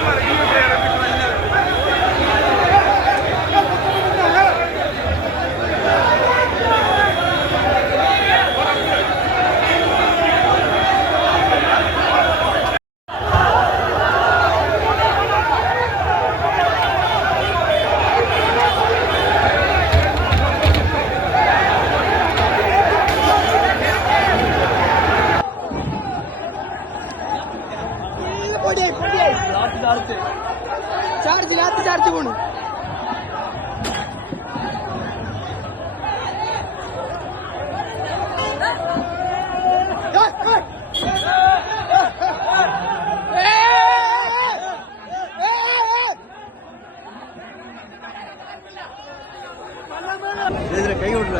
Maria. Charge last charge പോണു കൈ കൊണ്ടില്ല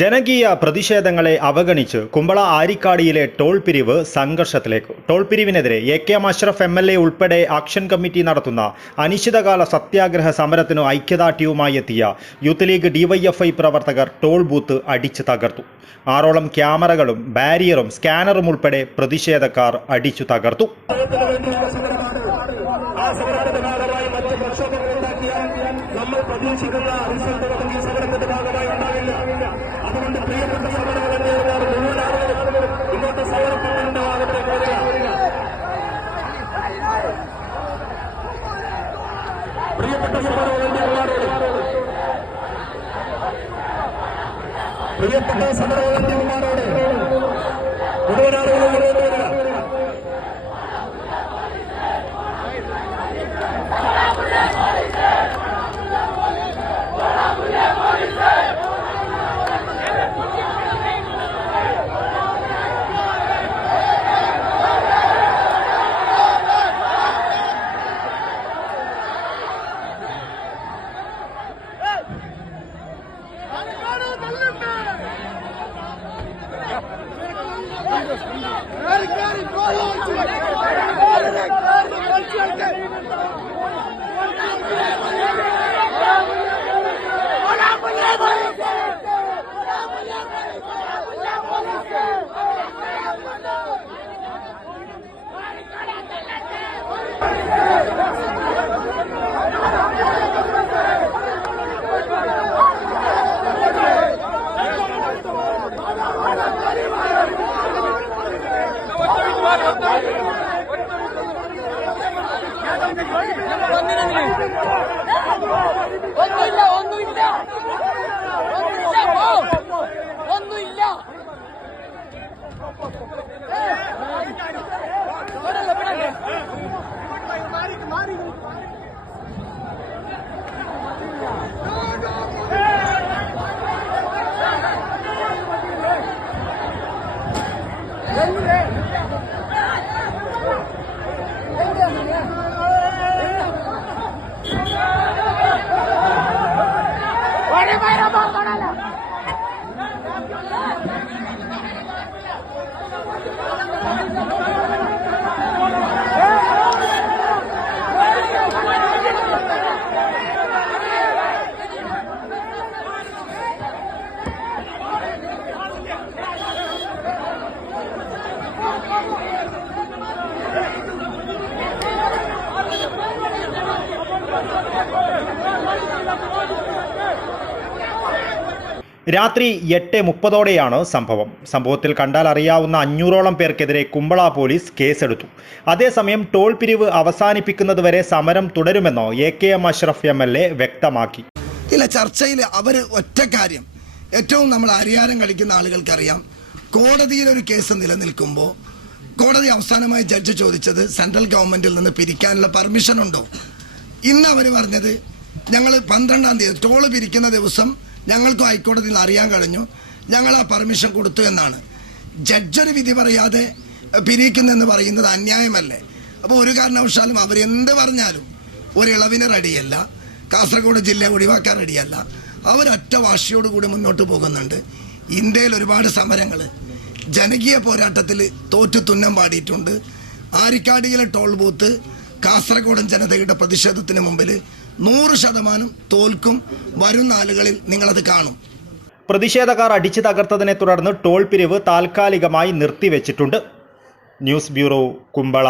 ജനകീയ പ്രതിഷേധങ്ങളെ അവഗണിച്ച് കുമ്പള ആരിക്കാടിയിലെ ടോൾ പിരിവ് സംഘർഷത്തിലേക്ക്. Toll പിരിവിനെതിരെ A K M Ashraf M L A ഉൾപ്പെടെ ആക്ഷൻ കമ്മിറ്റി നടത്തുന്ന അനിശ്ചിതകാല സത്യാഗ്രഹ സമരത്തിനു ഐക്യദാർഢ്യവുമായി എത്തിയ യൂത്ത് ലീഗ് ഡിവൈഎഫ്ഐ പ്രവർത്തകർ ടോൾ ബൂത്ത് അടിച്ചു തകർത്തു. ആറോളം ക്യാമറകളും ബാരിയറും സ്കാനറും ഉൾപ്പെടെ പ്രതിഷേധക്കാർ അടിച്ചു തകർത്തു. നമ്മൾ പ്രതീക്ഷിക്കുന്ന റിസൾട്ടുകൾ ഈ സമരത്തിന്റെ ഭാഗമായി അതുകൊണ്ട് പ്രിയപ്പെട്ട സമരങ്ങളെ മുഴുവൻ ആളുകളും ഇന്നത്തെ സമരത്തിന്റെ ഭാഗത്തേക്ക് വരിക പ്രിയപ്പെട്ട സമരവന്തിമാരോട് പ്രിയപ്പെട്ട ¡Venga! രാത്രി എട്ട് മുപ്പതോടെയാണ് സംഭവം. സംഭവത്തിൽ കണ്ടാൽ അറിയാവുന്ന അഞ്ഞൂറോളം പേർക്കെതിരെ കുമ്പള പോലീസ് കേസെടുത്തു. അതേസമയം ടോൾ പിരിവ് അവസാനിപ്പിക്കുന്നതുവരെ സമരം തുടരുമെന്നോ A K M Ashraf M L A വ്യക്തമാക്കി. ഇല്ല ചർച്ചയിൽ അവർ ഒറ്റ കാര്യം. ഏറ്റവും നമ്മൾ അരിയാരം കളിക്കുന്ന ആളുകൾക്കറിയാം കോടതിയിൽ ഒരു കേസ് നിലനിൽക്കുമ്പോൾ കോടതി അവസാനമായി ജഡ്ജ് ചോദിച്ചത് സെൻട്രൽ ഗവൺമെന്റിൽ നിന്ന് പിരിക്കാനുള്ള പെർമിഷൻ ഉണ്ടോ? ഇന്ന് അവർ പറഞ്ഞത് ഞങ്ങൾ പന്ത്രണ്ടാം തീയതി ടോൾ പിരിക്കുന്ന ദിവസം ഞങ്ങൾക്കും ഹൈക്കോടതിയിൽ നിന്ന് അറിയാൻ കഴിഞ്ഞു. ഞങ്ങൾ ആ പെർമിഷൻ കൊടുത്തു എന്നാണ്. ജഡ്ജൊരു വിധി പറയാതെ എഹ്, പിരിക്കുന്നെന്ന് പറയുന്നത് അന്യായമല്ലേ? അപ്പോൾ ഒരു കാരണവശാലും അവരെന്ത് പറഞ്ഞാലും ഒരിളവിന് റെഡിയല്ല. കാസർഗോഡ് ജില്ല ഒഴിവാക്കാൻ റെഡിയല്ല. അവരൊറ്റ വാശിയോടുകൂടി മുന്നോട്ട് പോകുന്നുണ്ട്. ഇന്ത്യയിൽ ഒരുപാട് സമരങ്ങൾ ജനകീയ പോരാട്ടത്തിൽ തോറ്റു തുന്നം പാടിയിട്ടുണ്ട്. ആരിക്കാടിയിലെ ടോൾ ബൂത്ത് കാസർഗോഡൻ ജനതയുടെ പ്രതിഷേധത്തിന് മുമ്പിൽ നൂറ് ശതമാനം തോൽക്കും വരും നാളുകളിൽ നിങ്ങളത് കാണും. പ്രതിഷേധക്കാർ അടിച്ചു തകർത്തതിനെ തുടർന്ന് ടോൾ പിരിവ് താൽക്കാലികമായി നിർത്തിവെച്ചിട്ടുണ്ട്. News bureau Kumbla.